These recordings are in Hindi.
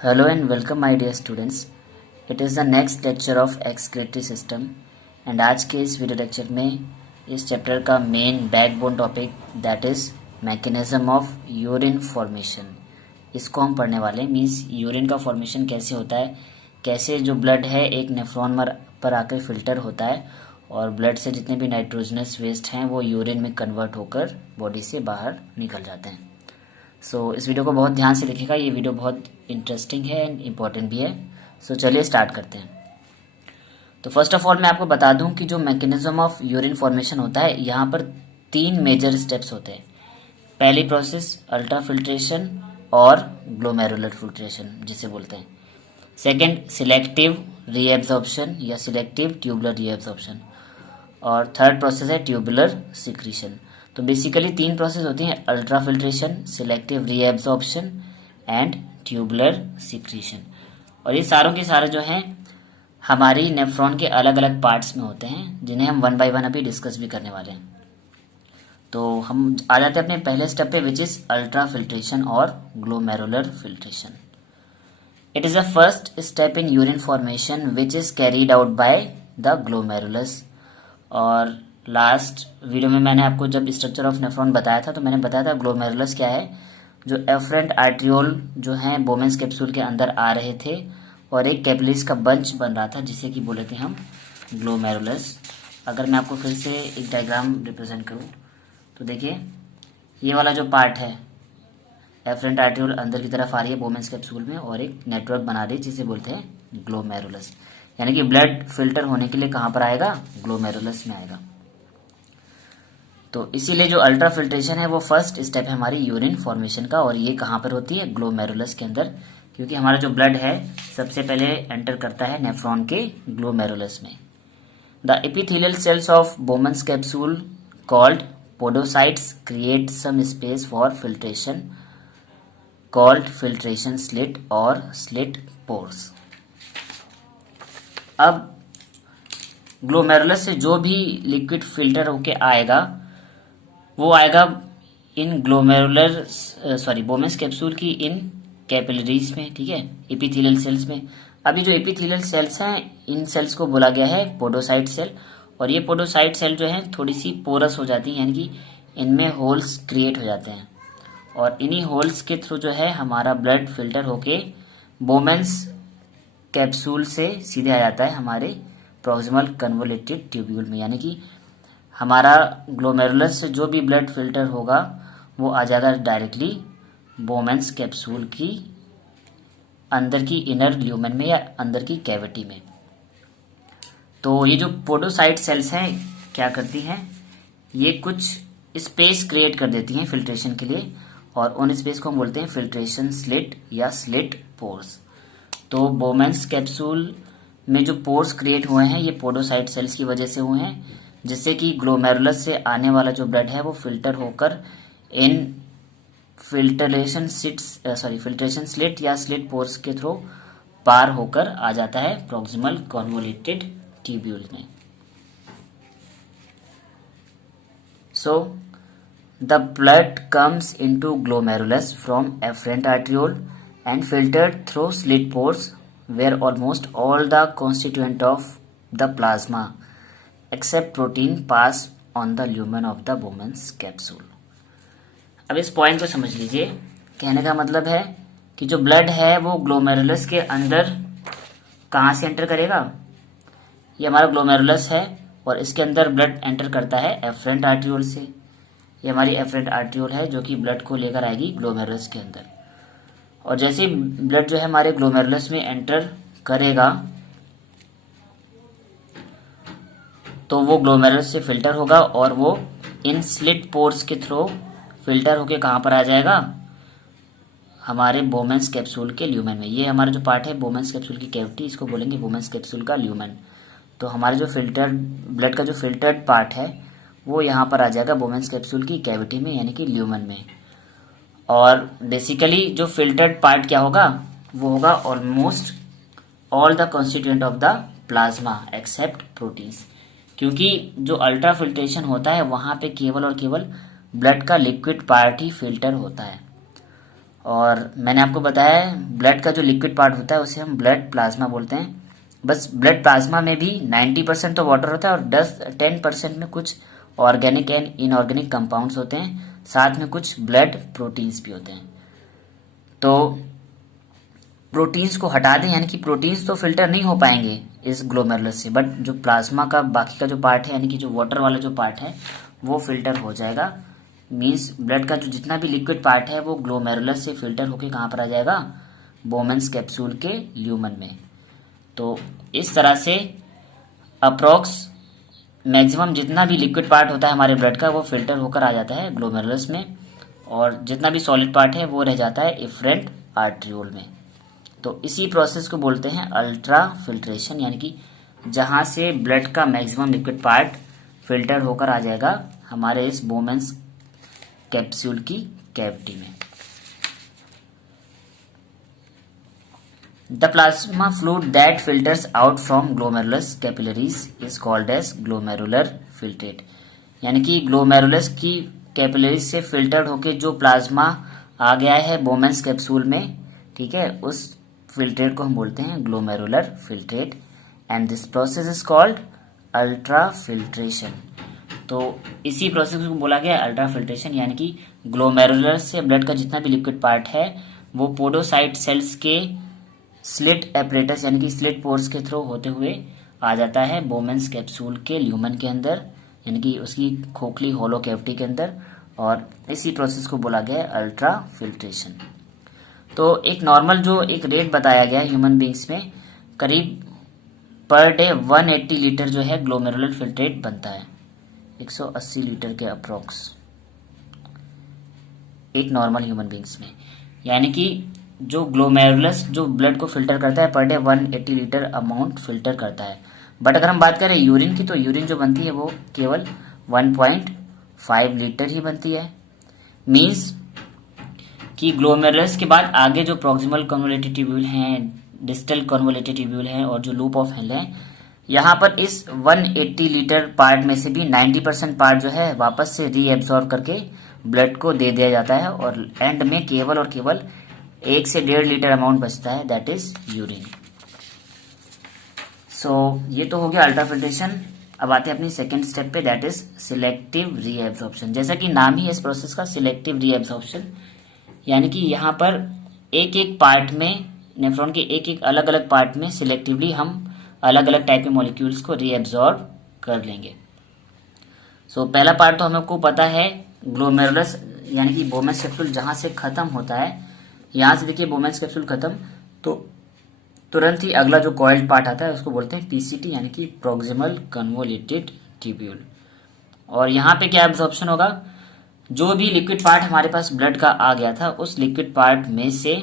Hello and welcome my dear students. It is the next lecture of excretory system and आज के इस वीडियो लेक्चर में इस चैप्टर का main backbone topic that is mechanism of urine formation इसको हम पढ़ने वाले हैं। मीन्स यूरिन का फॉर्मेशन कैसे होता है, कैसे जो ब्लड है एक नेफ्रॉन पर आकर फिल्टर होता है और ब्लड से जितने भी नाइट्रोजनस वेस्ट हैं वो यूरिन में कन्वर्ट होकर बॉडी से बाहर निकल जाते हैं। इस वीडियो को बहुत ध्यान से देखिएगा, ये वीडियो बहुत इंटरेस्टिंग है एंड इम्पॉर्टेंट भी है। चलिए स्टार्ट करते हैं। तो फर्स्ट ऑफ ऑल मैं आपको बता दूं कि जो मैकेनिज्म ऑफ यूरिन फॉर्मेशन होता है यहाँ पर 3 मेजर स्टेप्स होते हैं। पहली प्रोसेस अल्ट्रा फिल्ट्रेशन और ग्लोमेरुलर फिल्ट्रेशन जिसे बोलते हैं। सेकेंड सिलेक्टिव रीएब्जॉर्प्शन या सिलेक्टिव ट्यूबुलर रीएब्जॉर्प्शन और थर्ड प्रोसेस है ट्यूबुलर सिक्रीशन। तो बेसिकली 3 प्रोसेस होती हैं, ultra filtration, selective reabsorption and tubular secretion. और ये सारों के सारे जो हैं हमारी नेफ्रॉन के अलग अलग पार्ट्स में होते हैं जिन्हें हम 1 बाय 1 अभी डिस्कस भी करने वाले हैं। तो हम आ जाते हैं अपने पहले स्टेप पे विच इज अल्ट्रा फिल्ट्रेशन और glomerular filtration. It is the first step in urine formation which is carried out by the glomerulus. और लास्ट वीडियो में मैंने आपको जब स्ट्रक्चर ऑफ नेफ्रॉन बताया था तो मैंने बताया था ग्लोमेरुलस क्या है, जो एफरेंट आर्ट्रियोल जो हैं बोमेंस कैप्सूल के अंदर आ रहे थे और एक कैपिलरीज का बंच बन रहा था जिसे कि बोले थे हम ग्लोमेरुलस। अगर मैं आपको फिर से एक डायग्राम रिप्रेजेंट करूं तो देखिए ये वाला जो पार्ट है एफरेंट आर्ट्रियोल अंदर की तरफ आ रही है बोमेंस कैप्सूल में और एक नेटवर्क बना रही है जिसे बोलते हैं ग्लोमेरुलस। यानी कि ब्लड फिल्टर होने के लिए कहाँ पर आएगा, ग्लोमेरुलस में आएगा। तो इसीलिए जो अल्ट्रा फिल्ट्रेशन है वो फर्स्ट स्टेप है हमारी यूरिन फॉर्मेशन का और ये कहाँ पर होती है, ग्लोमेरुलस के अंदर, क्योंकि हमारा जो ब्लड है सबसे पहले एंटर करता है नेफ्रॉन के ग्लोमेरुलस में। The epithelial cells of Bowman's capsule called podocytes create some space for filtration called filtration slit और स्लिट पोर्स। अब ग्लोमेरुलस से जो भी लिक्विड फिल्टर होके आएगा वो आएगा इन बोमेंस कैप्सूल की इन कैपिलरीज में, ठीक है, एपिथेलियल सेल्स में। अभी जो एपिथेलियल सेल्स हैं इन सेल्स को बोला गया है पोडोसाइट सेल और ये पोडोसाइट सेल जो है थोड़ी सी पोरस हो जाती है, यानी कि इनमें होल्स क्रिएट हो जाते हैं और इन्हीं होल्स के थ्रू जो है हमारा ब्लड फिल्टर होके बोमेंस कैप्सूल से सीधे आ जाता है हमारे प्रॉक्सिमल कन्वोल्यूटेड ट्यूब्यूल में। यानी कि हमारा ग्लोमेरुलस से जो भी ब्लड फिल्टर होगा वो आ जाएगा डायरेक्टली बोमेंस कैप्सूल की अंदर की इनर ल्यूमेन में या अंदर की कैविटी में। तो ये जो पोडोसाइट सेल्स हैं क्या करती हैं, ये कुछ स्पेस क्रिएट कर देती हैं फिल्ट्रेशन के लिए और उन स्पेस को हम बोलते हैं फिल्ट्रेशन स्लिट या स्लिट पोर्स। तो बोमेंस कैप्सूल में जो पोर्स क्रिएट हुए हैं ये पोडोसाइट सेल्स की वजह से हुए हैं, जिससे कि ग्लोमेरुलस से आने वाला जो ब्लड है वो फिल्टर होकर इन फिल्ट्रेशन स्लिट या स्लिट पोर्स के थ्रू पार होकर आ जाता है प्रॉक्सिमल कन्वोल्यूटेड ट्यूब्यूल में। So the blood comes into glomerulus from efferent arteriole and filtered through slit pores where almost all the constituent of the plasma except protein pass on the lumen of the Bowman's capsule। अब इस पॉइंट को समझ लीजिए, कहने का मतलब है कि जो ब्लड है वो ग्लोमेरुलस के अंदर कहाँ से एंटर करेगा, ये हमारा ग्लोमेरुलस है और इसके अंदर ब्लड एंटर करता है एफरेंट आर्ट्रियोल से। ये हमारी एफरेंट आर्ट्रियोल है जो कि ब्लड को लेकर आएगी ग्लोमेरुलस के अंदर और जैसे ही ब्लड जो है हमारे ग्लोमेरुलस में एंटर करेगा तो वो ग्लोमेरुलस से फिल्टर होगा और वो इन स्लिट पोर्स के थ्रू फिल्टर होके कहाँ पर आ जाएगा, हमारे बोमेंस कैप्सूल के ल्यूमेन में। ये हमारा जो पार्ट है बोमेंस कैप्सूल की कैविटी, इसको बोलेंगे बोमेंस कैप्सूल का ल्यूमेन। तो हमारे जो फिल्टर ब्लड का जो फिल्टर्ड पार्ट है वो यहाँ पर आ जाएगा बोमेंस कैप्सूल की कैविटी में यानी कि ल्यूमेन में। और बेसिकली जो फिल्टर्ड पार्ट क्या होगा, वो होगा almost all the constituent of the plasma except proteins, क्योंकि जो अल्ट्रा फिल्ट्रेशन होता है वहां पे केवल और केवल ब्लड का लिक्विड पार्ट ही फिल्टर होता है और मैंने आपको बताया है ब्लड का जो लिक्विड पार्ट होता है उसे हम ब्लड प्लाज्मा बोलते हैं। बस ब्लड प्लाज्मा में भी 90% तो वाटर होता है और 10% में कुछ ऑर्गेनिक एंड इनऑर्गेनिक कंपाउंड्स होते हैं, साथ में कुछ ब्लड प्रोटीन्स भी होते हैं। तो प्रोटीन्स को हटा दें, यानी कि प्रोटीन्स तो फिल्टर नहीं हो पाएंगे इस ग्लोमेरुलस से, बट जो प्लाज्मा का बाकी का जो पार्ट है, यानी कि जो वाटर वाला जो पार्ट है वो फिल्टर हो जाएगा। मीन्स ब्लड का जो जितना भी लिक्विड पार्ट है वो ग्लोमेरुलस से फिल्टर होके कहाँ पर आ जाएगा, बोमेन्स कैप्सूल के ल्यूमन में। तो इस तरह से अप्रॉक्स मैक्सिमम जितना भी लिक्विड पार्ट होता है हमारे ब्लड का वो फिल्टर होकर आ जाता है ग्लोमेरुलस में, और जितना भी सॉलिड पार्ट है वो रह जाता है इफरेंट आर्ट्रियोल में। तो इसी प्रोसेस को बोलते हैं अल्ट्रा फिल्ट्रेशन, यानी कि जहाँ से ब्लड का मैक्सिमम लिक्विड पार्ट फिल्टर होकर आ जाएगा हमारे इस बोमेन्स कैप्सूल की कैविटी में। The plasma fluid that filters out from glomerulus capillaries is called as glomerular filtrate, यानी कि ग्लोमेरुलस की कैपिलरीज से फिल्टर्ड होके जो प्लाज्मा आ गया है बोमेन्स कैप्सूल में, ठीक है, उस फिल्ट्रेट को हम बोलते हैं glomerular filtrate, and this process is called ultra filtration. तो इसी प्रोसेस को बोला गया अल्ट्रा फिल्ट्रेशन, यानी कि ग्लोमेरुलर से ब्लड का जितना भी लिक्विड पार्ट है वो पोडोसाइट सेल्स के स्लिट एपरेटस यानी कि स्लिट पोर्स के थ्रू होते हुए आ जाता है बोमेन्स कैप्सूल के ल्यूमन के अंदर, यानी कि उसकी खोखली होलो कैविटी के अंदर, और इसी प्रोसेस को बोला गया है अल्ट्रा फिल्ट्रेशन। तो एक नॉर्मल जो एक रेट बताया गया है ह्यूमन बींग्स में, करीब पर डे 180 लीटर जो है ग्लोमेरुलर फिल्ट्रेट बनता है, 180 लीटर के अप्रोक्स एक नॉर्मल ह्यूमन बींग्स में, यानी कि जो ग्लोमेरुलस जो ब्लड को फिल्टर करता है per day 180 litre amount filter करता है। बट अगर हम बात करें यूरिन की, तो यूरिन जो बनती है वो केवल 1.5 लीटर ही बनती है। मीन्स कि ग्लोमेरुलस के बाद आगे जो प्रॉक्सिमल कन्वोलेटेड ट्यूब्यूल हैं, डिस्टल कन्वोलेटेड ट्यूब्यूल हैं और जो लूप ऑफ हेल है, यहाँ पर इस 180 लीटर पार्ट में से भी 90% पार्ट जो है वापस से रीएब्सॉर्ब करके ब्लड को दे दिया जाता है, और एंड में केवल और केवल 1 से 1.5 लीटर अमाउंट बचता है, दैट इज यूरिन। सो ये तो हो गया अल्ट्रा फिल्ट्रेशन। अब आते हैं अपनी सेकेंड स्टेप पे, दैट इज सिलेक्टिव रीएब्सॉर्प्शन। जैसा कि नाम ही है इस प्रोसेस का सिलेक्टिव रीएब्सॉर्प्शन, यानी कि यहाँ पर एक एक पार्ट में, नेफ्रॉन के एक एक अलग अलग पार्ट में सिलेक्टिवली हम अलग अलग टाइप के मॉलिक्यूल्स को रीएब्सॉर्ब कर लेंगे। सो पहला पार्ट तो हमको पता है ग्लोमेरुलस यानी कि बोमेन्स कैप्सूल जहां से खत्म होता है, यहां से देखिए बोमेन्स कैप्सूल खत्म, तो तुरंत ही अगला जो कॉइल्ड पार्ट आता है उसको बोलते हैं पीसीटी, यानी कि प्रॉक्सिमल कन्वोलेटेड ट्यूब्यूल। और यहाँ पे क्या एब्जॉर्प्शन होगा, जो भी लिक्विड पार्ट हमारे पास ब्लड का आ गया था उस लिक्विड पार्ट में से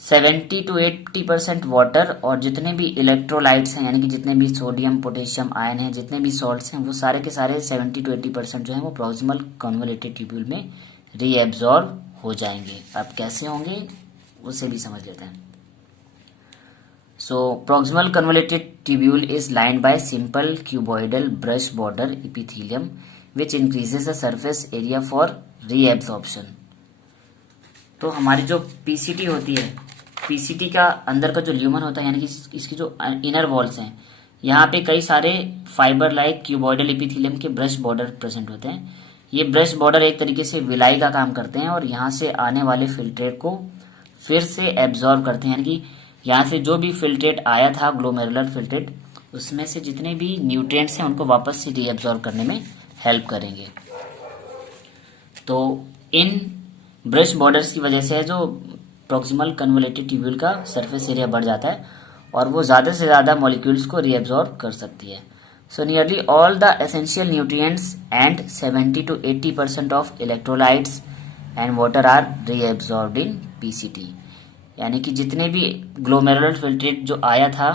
70 to 80% वाटर और जितने भी इलेक्ट्रोलाइट्स हैं, यानी कि जितने भी सोडियम पोटेशियम आयन हैं, जितने भी सॉल्ट्स हैं, वो सारे के सारे 70 to 80% जो है वो प्रॉक्सिमल कन्वोलेटेड ट्यूब्यूल में रीएब्सॉर्ब हो जाएंगे। अब कैसे होंगे उसे भी समझ लेते हैं। So proximal convoluted tubule is lined by simple cuboidal brush border epithelium which increases the surface area for reabsorption. तो हमारी जो पीसीटी होती है, पीसीटी का अंदर का जो ल्यूमन होता है, यानी कि इसकी जो इनर वॉल्स हैं, यहाँ पे कई सारे फाइबर लाइक क्यूबॉइडल एपिथेलियम के ब्रश बॉर्डर प्रेजेंट होते हैं। ये ब्रश बॉर्डर एक तरीके से विलाई का काम करते हैं और यहाँ से आने वाले फिल्ट्रेट को फिर से एब्जॉर्ब करते हैं, यानी कि यहाँ से जो भी फिल्ट्रेट आया था ग्लोमेरुलर फिल्ट्रेट, उसमें से जितने भी न्यूट्रिएंट्स हैं उनको वापस से रीएब्जॉर्ब करने में हेल्प करेंगे। तो इन ब्रश बॉर्डर्स की वजह से जो प्रॉक्सिमल कन्वोलेटेड ट्यूब्यूल का सरफेस एरिया बढ़ जाता है और वो ज़्यादा से ज़्यादा मॉलिक्यूल्स को रीएब्जॉर्ब कर सकती है। So nearly all the essential nutrients and 70 to 80% of electrolytes and water are reabsorbed in PCT। यानी कि जितने भी ग्लोमेरुलर फिल्ट्रेट जो आया था,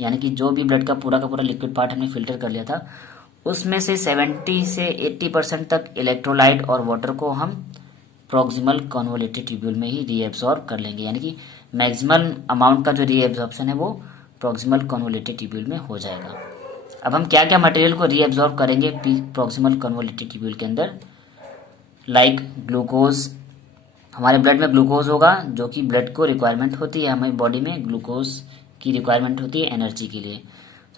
यानी कि जो भी ब्लड का पूरा लिक्विड पार्ट हमने फिल्टर कर लिया था, उसमें से 70 से 80% तक इलेक्ट्रोलाइट और वाटर को हम प्रॉक्सिमल कन्वोलेटेड ट्यूब्यूल में ही रीएब्सॉर्ब कर लेंगे, यानी कि मैक्सिमम अमाउंट का जो रीएब्सॉर्प्शन है वो प्रॉक्सिमल कन्वोलेटेड ट्यूब्यूल में हो जाएगा। अब हम क्या क्या मटेरियल को रीएब्सॉर्ब करेंगे प्रॉक्सिमल कन्वोलेटेड ट्यूब्यूल के अंदर, लाइक ग्लूकोज, हमारे ब्लड में ग्लूकोज होगा, जो कि ब्लड को रिक्वायरमेंट होती है, हमारी बॉडी में ग्लूकोज की रिक्वायरमेंट होती है एनर्जी के लिए।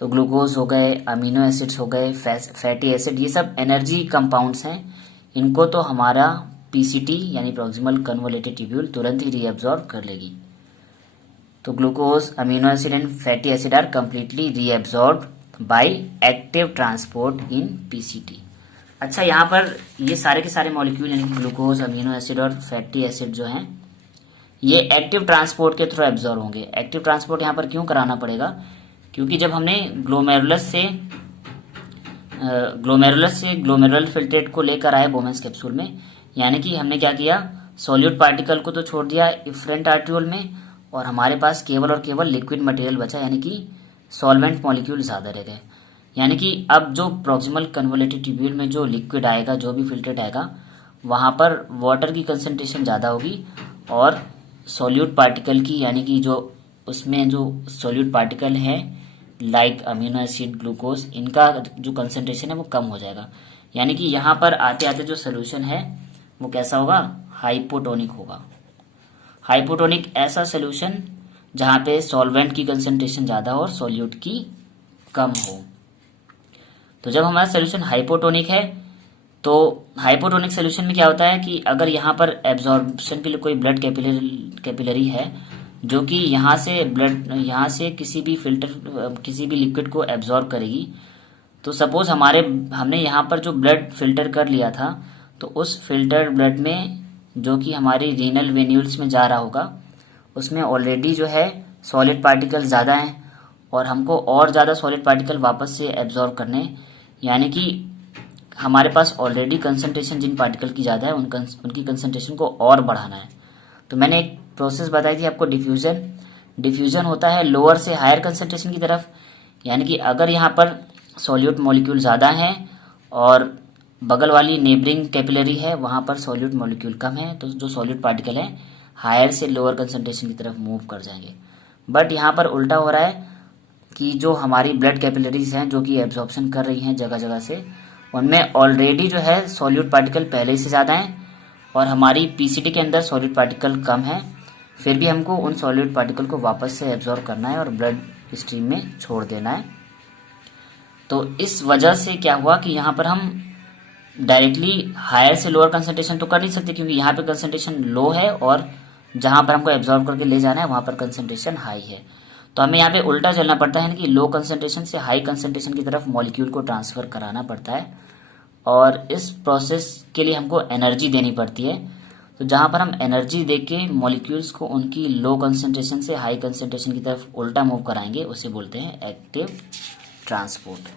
तो ग्लूकोज हो गए, अमीनो एसिड्स हो गए, फैटी एसिड, ये सब एनर्जी कंपाउंड्स हैं। इनको तो हमारा पीसीटी यानी प्रॉक्सिमल कन्वोलेटेड ट्यूब्यूल तुरंत ही रीएब्जॉर्ब कर लेगी। तो glucose, amino acid and fatty acid are completely reabsorb by active transport in PCT. अच्छा, यहाँ पर ये सारे के सारे मॉलिक्यूल यानी कि ग्लूकोज, अमीनो एसिड और फैटी एसिड जो हैं, ये एक्टिव ट्रांसपोर्ट के थ्रू एब्जॉर्ब होंगे। एक्टिव ट्रांसपोर्ट यहाँ पर क्यों कराना पड़ेगा? क्योंकि जब हमने ग्लोमेरुलस से ग्लोमेरुलर फिल्ट्रेट को लेकर आए बोमेंस कैप्सूल में, यानी कि हमने क्या किया, सॉल्यूट पार्टिकल को तो छोड़ दिया इफरेंट आर्ट्रियोल में, और हमारे पास केवल और केवल लिक्विड मटेरियल बचा, यानी कि सॉल्वेंट मॉलिक्यूल ज़्यादा रह गए। यानी कि अब जो प्रॉक्सिमल कन्वोलेटेड ट्यूब्यूल में जो लिक्विड आएगा, जो भी फिल्ट्रेट आएगा, वहाँ पर वाटर की कंसंट्रेशन ज़्यादा होगी, और सॉल्यूट पार्टिकल की, यानी कि जो उसमें जो सॉल्यूट पार्टिकल है लाइक अमीनो एसिड, ग्लूकोज, इनका जो कंसंट्रेशन है वो कम हो जाएगा। यानी कि यहाँ पर आते आते जो सोल्यूशन है वो कैसा होगा? हाइपोटोनिक होगा। हाइपोटोनिक ऐसा सोल्यूशन जहाँ पे सॉल्वेंट की कंसंट्रेशन ज़्यादा हो और सॉल्यूट की कम हो। तो जब हमारा सोल्यूशन हाइपोटोनिक है, तो हाइपोटोनिक सोल्यूशन में क्या होता है कि अगर यहाँ पर एब्जॉर्प्शन के लिए कोई ब्लड कैपिलरी है जो कि यहाँ से किसी भी लिक्विड को एब्जॉर्ब करेगी, तो सपोज हमने यहाँ पर जो ब्लड फिल्टर कर लिया था, तो उस फिल्टर ब्लड में जो कि हमारी रीनल वेन्यूल्स में जा रहा होगा, उसमें ऑलरेडी जो है सॉलिड पार्टिकल ज़्यादा हैं, और हमको और ज़्यादा सॉलिड पार्टिकल वापस से एब्जॉर्ब करने, यानी कि हमारे पास ऑलरेडी कंसंट्रेशन जिन पार्टिकल की ज़्यादा है उनकी कंसंट्रेशन को और बढ़ाना है। तो मैंने एक प्रोसेस बताई थी आपको, डिफ्यूजन होता है लोअर से हायर कंसंट्रेशन की तरफ। यानी कि अगर यहाँ पर सॉल्यूट मॉलिक्यूल ज़्यादा हैं और बगल वाली नेबरिंग कैपिलरी है वहाँ पर सॉल्यूट मॉलिक्यूल कम है, तो जो सॉल्यूट पार्टिकल है हायर से लोअर कंसंट्रेशन की तरफ मूव कर जाएंगे। बट यहाँ पर उल्टा हो रहा है कि जो हमारी ब्लड कैपिलरीज हैं जो कि एब्जॉर्प्शन कर रही हैं जगह जगह से, उनमें ऑलरेडी जो है सॉल्यूट पार्टिकल पहले से ज़्यादा हैं, और हमारी पीसीटी के अंदर सॉल्यूट पार्टिकल कम है। फिर भी हमको उन सॉल्यूट पार्टिकल को वापस से एब्जॉर्ब करना है और ब्लड स्ट्रीम में छोड़ देना है। तो इस वजह से क्या हुआ कि यहाँ पर हम डायरेक्टली हायर से लोअर कंसंट्रेशन तो कर नहीं सकते, क्योंकि यहाँ पे कंसंट्रेशन लो है और जहाँ पर हमको एब्जॉर्ब करके ले जाना है वहाँ पर कंसंट्रेशन हाई है। तो हमें यहाँ पे उल्टा चलना पड़ता है कि लो कंसंट्रेशन से हाई कंसंट्रेशन की तरफ मॉलिक्यूल को ट्रांसफ़र कराना पड़ता है, और इस प्रोसेस के लिए हमको एनर्जी देनी पड़ती है। तो जहाँ पर हम एनर्जी देके मॉलिक्यूल्स को उनकी लो कंसंट्रेशन से हाई कंसंट्रेशन की तरफ उल्टा मूव कराएंगे, उसे बोलते हैं एक्टिव ट्रांसपोर्ट।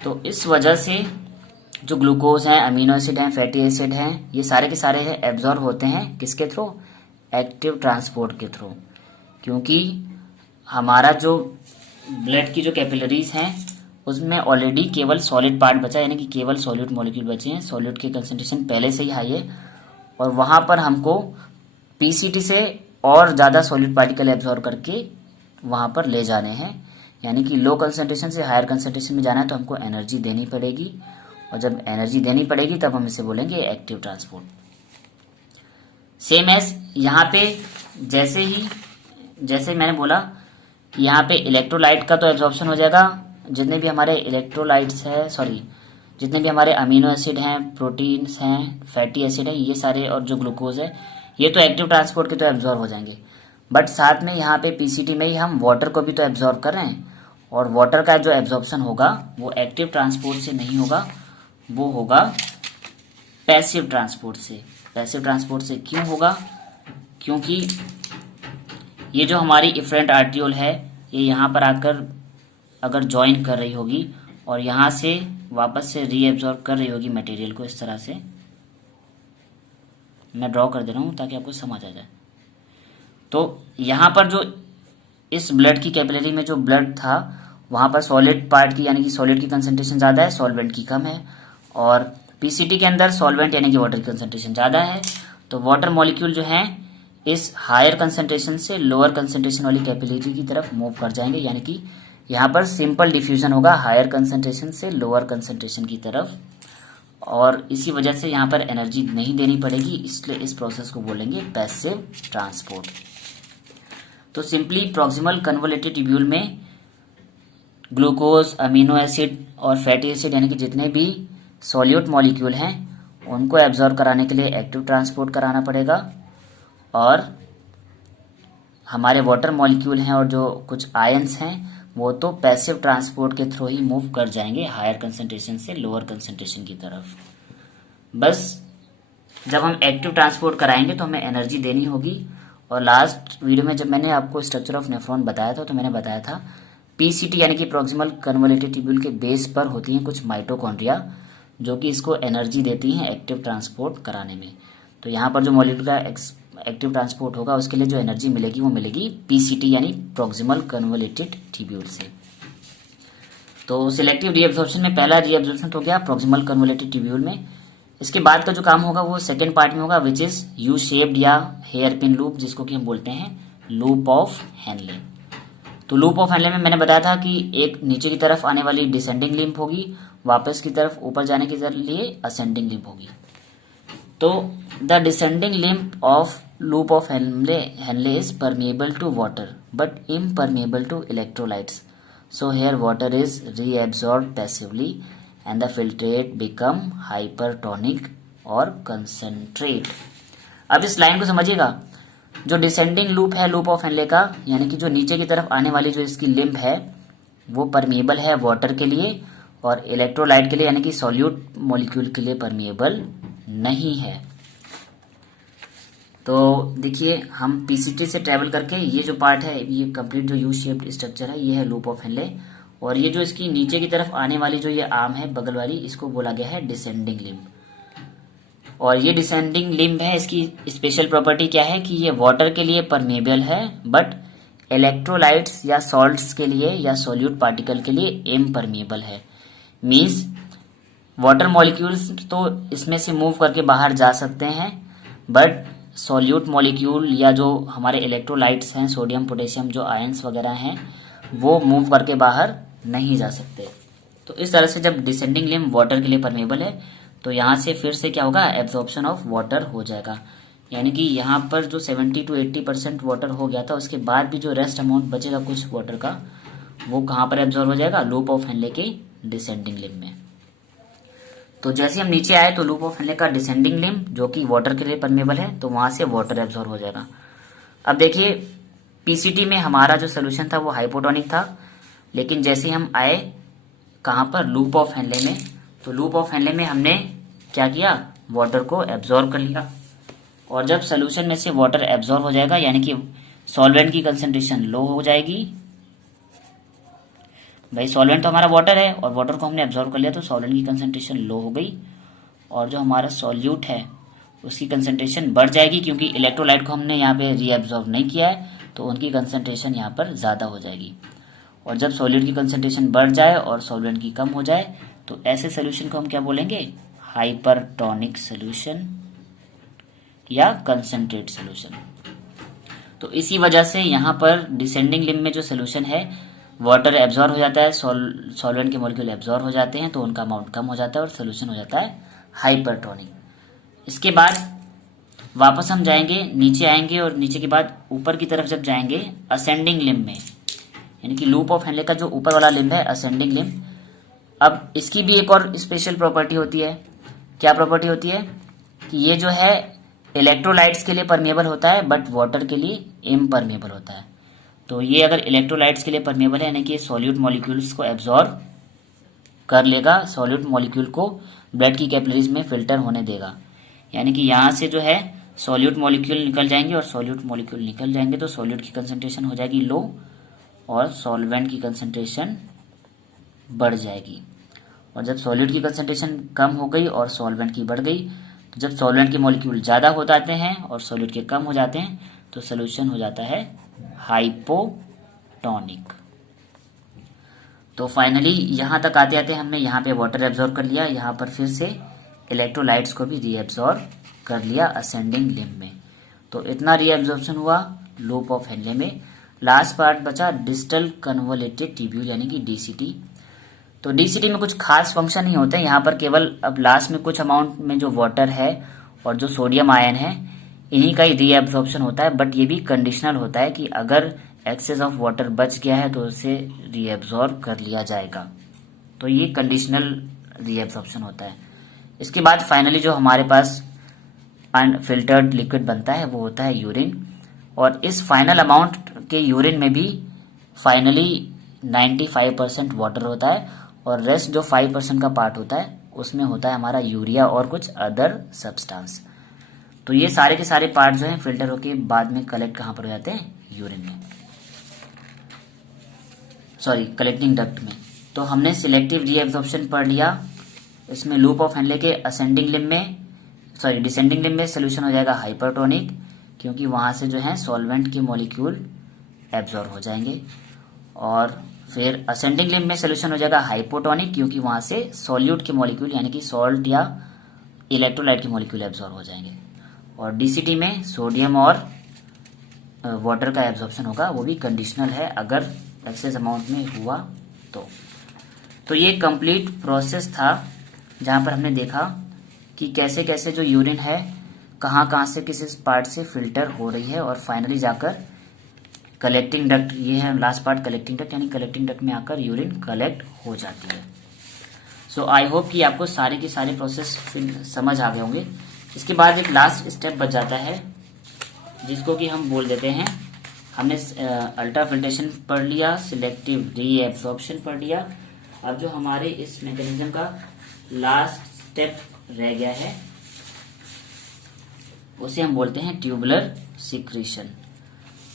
तो इस वजह से जो ग्लूकोज हैं, अमीनो एसिड हैं, फैटी एसिड हैं, ये सारे के सारे हैं एब्जॉर्ब होते हैं किसके थ्रू? एक्टिव ट्रांसपोर्ट के थ्रू। क्योंकि हमारा जो ब्लड की जो कैपिलरीज हैं उसमें ऑलरेडी केवल सॉलिड पार्ट बचा, यानी कि केवल सॉल्यूट मॉलिक्यूल बचे हैं, सॉल्यूट की कंसंट्रेशन पहले से ही हाई है, और वहाँ पर हमको पीसीटी से और ज़्यादा सॉलिड पार्टिकल एब्जॉर्ब करके वहाँ पर ले जाने हैं। यानी कि लो कंसंट्रेशन से हायर कंसंट्रेशन में जाना है तो हमको एनर्जी देनी पड़ेगी, और जब एनर्जी देनी पड़ेगी तब हम इसे बोलेंगे एक्टिव ट्रांसपोर्ट। सेम एज यहाँ पे जैसे मैंने बोला कि यहाँ पे इलेक्ट्रोलाइट का तो एब्जॉर्प्शन हो जाएगा, जितने भी हमारे इलेक्ट्रोलाइट्स हैं, जितने भी हमारे अमीनो एसिड हैं, प्रोटीन्स हैं, फैटी एसिड हैं, ये सारे, और जो ग्लूकोज है, ये तो एक्टिव ट्रांसपोर्ट के तो एब्जॉर्ब हो जाएंगे। बट साथ में यहाँ पे पीसीटी में ही हम वाटर को भी तो एब्जॉर्ब कर रहे हैं, और वाटर का जो एब्जॉर्प्शन होगा वो एक्टिव ट्रांसपोर्ट से नहीं होगा, वो होगा पैसिव ट्रांसपोर्ट से। पैसिव ट्रांसपोर्ट से क्यों होगा? क्योंकि ये जो हमारी इफरेंट आर्ट्रियोल है ये यहाँ पर आकर अगर ज्वाइन कर रही होगी और यहाँ से वापस से रीएब्जॉर्ब कर रही होगी मटेरियल को, इस तरह से मैं ड्रॉ कर दे रहा हूँ ताकि आपको समझ आ जाए। तो यहाँ पर जो इस ब्लड की कैपिलरी में जो ब्लड था वहाँ पर सॉलिड पार्ट की, यानी कि सॉलिड की कंसंट्रेशन ज़्यादा है, सॉल्वेंट की कम है, और पीसीटी के अंदर सॉल्वेंट यानी कि वाटर की कंसंट्रेशन ज़्यादा है। तो वाटर मॉलिक्यूल जो हैं इस हायर कंसंट्रेशन से लोअर कंसंट्रेशन वाली कैपिलरी की तरफ मूव कर जाएंगे, यानी कि यहाँ पर सिंपल डिफ्यूजन होगा हायर कंसंट्रेशन से लोअर कंसंट्रेशन की तरफ, और इसी वजह से यहाँ पर एनर्जी नहीं देनी पड़ेगी, इसलिए इस प्रोसेस को बोलेंगे पैसिव ट्रांसपोर्ट। तो सिंपली प्रॉक्सिमल कन्वोलेटेड ट्यूब्यूल में ग्लूकोज, अमीनो एसिड और फैटी एसिड यानी कि जितने भी सॉल्यूट मॉलिक्यूल हैं उनको एब्जॉर्ब कराने के लिए एक्टिव ट्रांसपोर्ट कराना पड़ेगा, और हमारे वाटर मॉलिक्यूल हैं और जो कुछ आयंस हैं वो तो पैसिव ट्रांसपोर्ट के थ्रू ही मूव कर जाएंगे हायर कंसंट्रेशन से लोअर कंसंट्रेशन की तरफ। बस जब हम एक्टिव ट्रांसपोर्ट कराएंगे तो हमें एनर्जी देनी होगी। और लास्ट वीडियो में जब मैंने आपको स्ट्रक्चर ऑफ नेफ्रॉन बताया था तो मैंने बताया था पीसीटी यानी कि प्रॉक्सिमल कन्वोलेटेड ट्यूब्यूल के बेस पर होती हैं कुछ माइटोकॉन्ड्रिया जो कि इसको एनर्जी देती हैं एक्टिव ट्रांसपोर्ट कराने में। तो यहाँ पर जो मॉलिक्यूल का एक्टिव ट्रांसपोर्ट होगा उसके लिए जो एनर्जी मिलेगी वो मिलेगी पीसीटी यानी प्रॉक्सिमल कन्वोलेटेड ट्यूब्यूल से। तो सिलेक्टिव रीएब्जॉर्प्शन में पहला रीएब्जॉर्प्शन हो गया प्रॉक्सिमल कन्वोलेटेड ट्यूब्यूल में। इसके बाद का जो काम होगा वो सेकेंड पार्ट में होगा, विच इज यू शेप्ड या हेयर पिन लूप, जिसको कि हम बोलते हैं लूप ऑफ हेनले। तो लूप ऑफ हेनले में मैंने बताया था कि एक नीचे की तरफ आने वाली डिसेंडिंग लिंप होगी, वापस की तरफ ऊपर जाने के लिए असेंडिंग लिंप होगी। तो the descending limb of loop of Henle is permeable to water but impermeable to electrolytes, so here water is reabsorbed passively and the filtrate become hypertonic और concentrate। अब इस लाइन को समझिएगा, जो डिसेंडिंग लूप है लूप ऑफ हेनले का यानी कि जो नीचे की तरफ आने वाली जो इसकी लिम्ब है वो परमिएबल है वाटर के लिए और इलेक्ट्रोलाइट के लिए यानी कि सॉल्यूट मॉलिक्यूल के लिए परमिएबल नहीं है। तो देखिए हम पीसीटी से ट्रेवल करके ये जो पार्ट है ये कंप्लीट जो यू शेप्ड स्ट्रक्चर है ये है लूप ऑफ हेनले, और ये जो इसकी नीचे की तरफ आने वाली जो ये आर्म है बगल वाली इसको बोला गया है डिसेंडिंग लिम्ब। और ये डिसेंडिंग लिम्ब है, इसकी स्पेशल प्रॉपर्टी क्या है कि ये वाटर के लिए परमेबल है बट इलेक्ट्रोलाइट्स या सॉल्ट्स के लिए या सॉल्यूट पार्टिकल के लिए इम्परमिएबल है। मींस वाटर मॉलिक्यूल्स तो इसमें से मूव करके बाहर जा सकते हैं बट सॉल्यूट मॉलिक्यूल या जो हमारे इलेक्ट्रोलाइट्स हैं सोडियम पोटेशियम जो आयंस वगैरह हैं वो मूव करके बाहर नहीं जा सकते। तो इस तरह से जब डिसेंडिंग लिम्ब वाटर के लिए परमेबल है तो यहाँ से फिर से क्या होगा एब्जॉर्प्शन ऑफ वाटर हो जाएगा, यानी कि यहाँ पर जो 70 to 80% वाटर हो गया था उसके बाद भी जो रेस्ट अमाउंट बचेगा कुछ वाटर का वो कहाँ पर एब्जॉर्ब हो जाएगा लूप ऑफ हेनले के डिसेंडिंग लिम्ब में। तो जैसे हम नीचे आए तो लूप ऑफ हेनले का डिसेंडिंग लिम्ब जो कि वाटर के लिए परमेबल है तो वहां से वाटर एब्जॉर्ब हो जाएगा। अब देखिए पीसीटी में हमारा जो सोल्यूशन था वो हाइपोटोनिक था, लेकिन जैसे हम आए कहाँ पर लूप ऑफ हेनले में तो लूप ऑफ हेनले में हमने क्या किया वाटर को एब्जॉर्ब कर लिया, और जब सोल्यूशन में से वाटर एब्जॉर्ब हो जाएगा यानी कि सॉल्वेंट की कंसंट्रेशन लो हो जाएगी। भाई सॉल्वेंट तो हमारा वाटर है और वाटर को हमने एब्जॉर्ब कर लिया तो सॉल्वेंट की कंसंट्रेशन लो हो गई और जो हमारा सॉल्यूट है उसकी कंसंट्रेशन बढ़ जाएगी क्योंकि इलेक्ट्रोलाइट को हमने यहाँ पे रीएब्जॉर्ब नहीं किया है तो उनकी कंसंट्रेशन यहाँ पर ज़्यादा हो जाएगी। और जब सॉलिड की कंसंट्रेशन बढ़ जाए और सॉल्वेंट की कम हो जाए तो ऐसे सोल्यूशन को हम क्या बोलेंगे हाइपरटोनिक सोल्यूशन या कंसंट्रेट सोल्यूशन। तो इसी वजह से यहाँ पर डिसेंडिंग लिम्ब में जो सोल्यूशन है वाटर एब्जॉर्ब हो जाता है, सॉल्वेंट के मॉलिक्यूल एब्जॉर्ब हो जाते हैं तो उनका अमाउंट कम हो जाता है और सोल्यूशन हो जाता है हाइपरटोनिक। इसके बाद वापस हम जाएंगे नीचे आएंगे और नीचे के बाद ऊपर की तरफ जब जाएंगे असेंडिंग लिम्ब में यानी कि लूप ऑफ हेनले का जो ऊपर वाला लिम्ब है असेंडिंग लिम्ब। अब इसकी भी एक और स्पेशल प्रॉपर्टी होती है। क्या प्रॉपर्टी होती है कि ये जो है इलेक्ट्रोलाइट्स के लिए परमेबल होता है बट वाटर के लिए इम्परमेबल होता है। तो ये अगर इलेक्ट्रोलाइट्स के लिए परमेबल है यानी कि सॉल्यूट मॉलिक्यूल्स को एब्जॉर्ब कर लेगा, सॉल्यूट मॉलिक्यूल को ब्लड की कैपिलरीज में फिल्टर होने देगा, यानी कि यहाँ से जो है सॉल्यूट मॉलिक्यूल निकल जाएंगे और सॉल्यूट मॉलिक्यूल निकल जाएंगे तो सॉल्यूट की कंसंट्रेशन हो जाएगी लो और सॉल्वेंट की कंसंट्रेशन बढ़ जाएगी। और जब सॉल्यूट की कंसंट्रेशन कम हो गई और सॉल्वेंट की बढ़ गई तो जब सॉल्वेंट के मॉलिक्यूल ज़्यादा हो जाते हैं और सॉल्यूट के कम हो जाते हैं तो सोल्यूशन हो जाता है हाइपोटोनिक। तो फाइनली यहाँ तक आते आते हमने यहाँ पे वाटर एब्जॉर्ब कर लिया, यहाँ पर फिर से इलेक्ट्रोलाइट्स को भी रीएब्जॉर्ब कर लिया असेंडिंग लिम्ब में। तो इतना रीएब्जॉर्प्शन हुआ लूप ऑफ हेनले में। लास्ट पार्ट बचा डिस्टल कन्वोलेटेड ट्यूब्यूल यानी कि डीसीटी। तो डीसीटी में कुछ खास फंक्शन नहीं होते, यहाँ पर केवल अब लास्ट में कुछ अमाउंट में जो वाटर है और जो सोडियम आयन है इन्हीं का ही रीएब्जॉर्प्शन होता है, बट ये भी कंडीशनल होता है कि अगर एक्सेस ऑफ वाटर बच गया है तो उसे रीएब्जॉर्ब कर लिया जाएगा। तो ये कंडीशनल रीएब्जॉर्प्शन होता है। इसके बाद फाइनली जो हमारे पास अनफिल्टर्ड लिक्विड बनता है वो होता है यूरिन, और इस फाइनल अमाउंट के यूरिन में भी फाइनली 95% वाटर होता है और रेस्ट जो 5% का पार्ट होता है उसमें होता है हमारा यूरिया और कुछ अदर सब्सटेंस। तो ये सारे के सारे पार्ट जो हैं फिल्टर होके बाद में कलेक्ट कहाँ पर हो जाते हैं, यूरिन में, सॉरी कलेक्टिंग डक्ट में। तो हमने सिलेक्टिव रीएब्जॉर्प्शन पढ़ लिया। इसमें लूप ऑफ हेनले के असेंडिंग लिम्ब में, सॉरी डिसेंडिंग लिम्ब में सोल्यूशन हो जाएगा हाइपरटोनिक, क्योंकि वहां से जो है सॉल्वेंट के मॉलिक्यूल एब्जॉर्ब हो जाएंगे। और फिर असेंडिंग लिम्ब में सोल्यूशन हो जाएगा हाइपोटोनिक, क्योंकि वहां से सॉल्यूट के मॉलिक्यूल यानी कि सॉल्ट या इलेक्ट्रोलाइट के मॉलिक्यूल एब्जॉर्ब हो जाएंगे। और डीसीटी में सोडियम और वाटर का एब्जॉर्प्शन होगा, वो भी कंडीशनल है अगर एक्सेस अमाउंट में हुआ तो ये कंप्लीट प्रोसेस था जहां पर हमने देखा कि कैसे कैसे जो यूरिन है कहाँ कहाँ से किस पार्ट से फिल्टर हो रही है और फाइनली जाकर कलेक्टिंग डक्ट, ये है लास्ट पार्ट कलेक्टिंग डक्ट, यानी कलेक्टिंग डक्ट में आकर यूरिन कलेक्ट हो जाती है। सो आई होप कि आपको सारे के सारे प्रोसेस समझ आ गए होंगे। इसके बाद एक लास्ट स्टेप बच जाता है जिसको कि हम बोल देते हैं, हमने अल्ट्रा फिल्ट्रेशन पढ़ लिया, सिलेक्टिव रीएब्जॉर्प्शन पढ़ लिया। अब जो हमारे इस मैकेनिज्म का लास्ट स्टेप रह गया है उसे हम बोलते हैं ट्यूबुलर सिक्रीशन।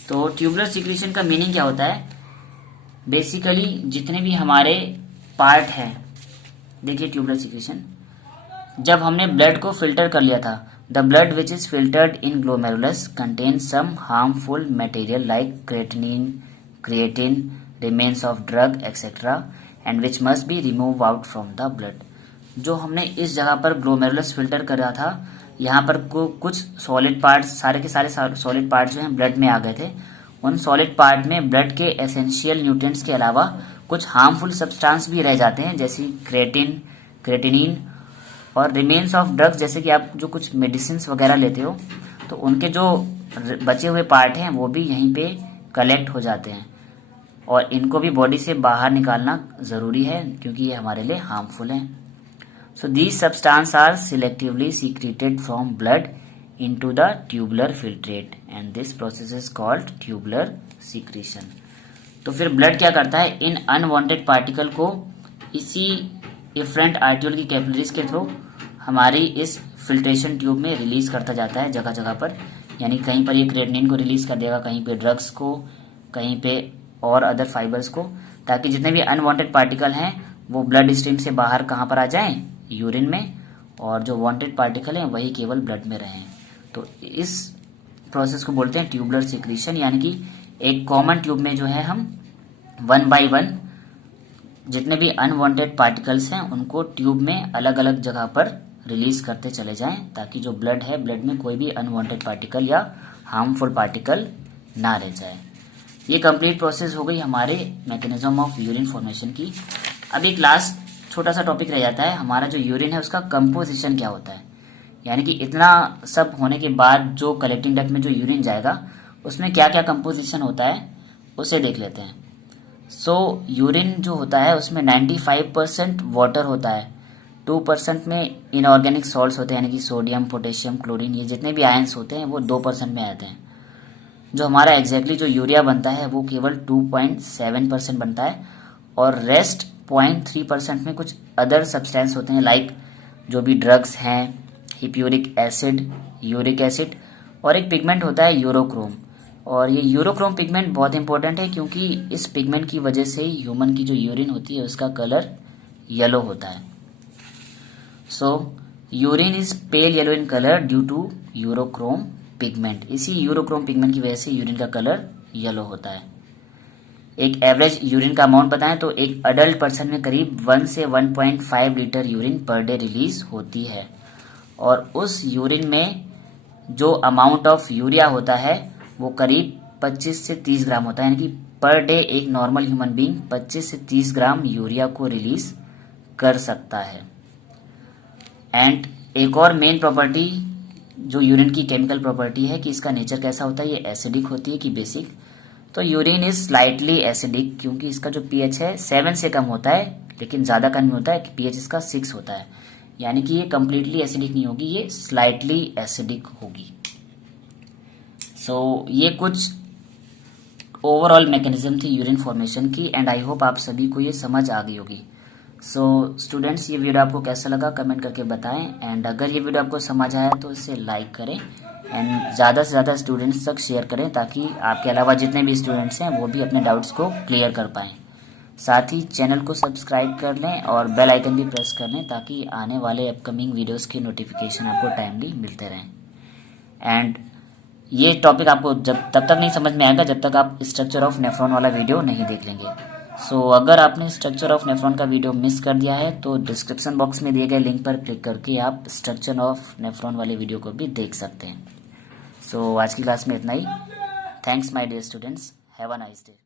तो ट्यूबुलर सिक्रीशन का मीनिंग क्या होता है, बेसिकली जितने भी हमारे पार्ट हैं, देखिए ट्यूबुलर सिक्रीशन, जब हमने ब्लड को फिल्टर कर लिया था, the blood which is filtered in glomerulus contain some harmful material like creatine, remains of drug etcetera and which must be remove out from the blood. जो हमने इस जगह पर ग्लोमेरुलस फिल्टर कर रहा था, यहाँ पर कुछ सॉलिड पार्ट्स, सारे के सारे सॉलिड पार्ट जो हैं ब्लड में आ गए थे। उन सॉलिड पार्ट में ब्लड के एसेंशियल न्यूट्रिएंट्स के अलावा कुछ हार्मफुल सब्सटेंस भी रह जाते हैं, जैसे क्रेटिनिन और रिमेन्स ऑफ ड्रग्स, जैसे कि आप जो कुछ मेडिसिन वगैरह लेते हो तो उनके जो बचे हुए पार्ट हैं वो भी यहीं पे कलेक्ट हो जाते हैं और इनको भी बॉडी से बाहर निकालना जरूरी है क्योंकि ये हमारे लिए हार्मफुल हैं। So these substances are selectively secreted from blood into the tubular filtrate and this process is called tubular secretion। तो फिर ब्लड क्या करता है, इन अनवांटेड पार्टिकल को इसी इफरेंट आर्टियोल की कैपिलरीज के थ्रू हमारी इस फिल्ट्रेशन ट्यूब में रिलीज करता जाता है जगह जगह पर। यानी कहीं पर ये क्रेटिनिन को रिलीज कर देगा, कहीं पे ड्रग्स को, कहीं पे और अदर फाइबर्स को, ताकि जितने भी अनवांटेड पार्टिकल हैं वो ब्लड स्ट्रीम से बाहर कहाँ पर आ जाएं, यूरिन में, और जो वांटेड पार्टिकल हैं वही केवल ब्लड में रहें। तो इस प्रोसेस को बोलते हैं ट्यूबुलर सिक्रीशन, यानी कि एक कॉमन ट्यूब में जो है हम 1 बाय 1 जितने भी अनवांटेड पार्टिकल्स हैं उनको ट्यूब में अलग अलग जगह पर रिलीज करते चले जाएं ताकि जो ब्लड है, ब्लड में कोई भी अनवांटेड पार्टिकल या हार्मफुल पार्टिकल ना रह जाए। ये कंप्लीट प्रोसेस हो गई हमारे मैकेनिज्म ऑफ यूरिन फॉर्मेशन की। अब एक लास्ट छोटा सा टॉपिक रह जाता है, हमारा जो यूरिन है उसका कंपोजिशन क्या होता है, यानी कि इतना सब होने के बाद जो कलेक्टिंग डक्ट में जो यूरिन जाएगा उसमें क्या क्या कंपोजिशन होता है उसे देख लेते हैं। सो यूरिन जो होता है उसमें 95% वाटर होता है, 2% में इनऑर्गेनिक सॉल्ट्स होते हैं यानी कि सोडियम, पोटेशियम, क्लोरीन, ये जितने भी आयंस होते हैं वो 2% में आते हैं। जो हमारा एग्जैक्टली जो यूरिया बनता है वो केवल 2.7% बनता है और रेस्ट 0.3% में कुछ अदर सब्सटेंस होते हैं लाइक जो भी ड्रग्स हैं, हिप्यूरिक एसिड, यूरिक एसिड, और एक पिगमेंट होता है यूरोक्रोम। और ये यूरोक्रोम पिगमेंट बहुत इंपॉर्टेंट है क्योंकि इस पिगमेंट की वजह से ह्यूमन की जो यूरिन होती है उसका कलर येलो होता है। So urine is pale yellow in colour due to urochrome pigment. इसी यूरोक्रोम पिगमेंट की वजह से यूरिन का कलर येलो होता है। एक एवरेज यूरिन का अमाउंट बताएं तो एक अडल्ट पर्सन में करीब 1 से 1.5 litre urine per day release होती है और उस यूरिन में जो अमाउंट ऑफ यूरिया होता है वो करीब 25 से 30 ग्राम होता है, यानी कि पर डे एक नॉर्मल ह्यूमन बीइंग 25 से 30 ग्राम यूरिया को रिलीज कर सकता है। एंड एक और मेन प्रॉपर्टी जो यूरिन की केमिकल प्रॉपर्टी है कि इसका नेचर कैसा होता है, ये एसिडिक होती है कि बेसिक। तो यूरिन इज स्लाइटली एसिडिक क्योंकि इसका जो पीएच है 7 से कम होता है, लेकिन ज़्यादा कम होता है कि पीएच इसका 6 होता है, यानी कि ये कम्प्लीटली एसिडिक नहीं होगी, ये स्लाइटली एसिडिक होगी। सो ये कुछ ओवरऑल मैकेनिज्म थी यूरिन फॉर्मेशन की एंड आई होप आप सभी को ये समझ आ गई होगी। सो स्टूडेंट्स, ये वीडियो आपको कैसा लगा कमेंट करके बताएं एंड अगर ये वीडियो आपको समझ आया तो इसे लाइक करें एंड ज़्यादा से ज़्यादा स्टूडेंट्स तक शेयर करें ताकि आपके अलावा जितने भी स्टूडेंट्स हैं वो भी अपने डाउट्स को क्लियर कर पाएँ। साथ ही चैनल को सब्सक्राइब कर लें और बेल आइकन भी प्रेस कर लें ताकि आने वाले अपकमिंग वीडियोस के नोटिफिकेशन आपको टाइमली मिलते रहें। एंड ये टॉपिक आपको जब तब तक नहीं समझ में आएगा जब तक आप स्ट्रक्चर ऑफ नेफ्रॉन वाला वीडियो नहीं देख लेंगे। सो अगर आपने स्ट्रक्चर ऑफ नेफ्रॉन का वीडियो मिस कर दिया है तो डिस्क्रिप्शन बॉक्स में दिए गए लिंक पर क्लिक करके आप स्ट्रक्चर ऑफ नेफ्रॉन वाले वीडियो को भी देख सकते हैं। सो आज की क्लास में इतना ही। Thanks my dear students, have a nice day.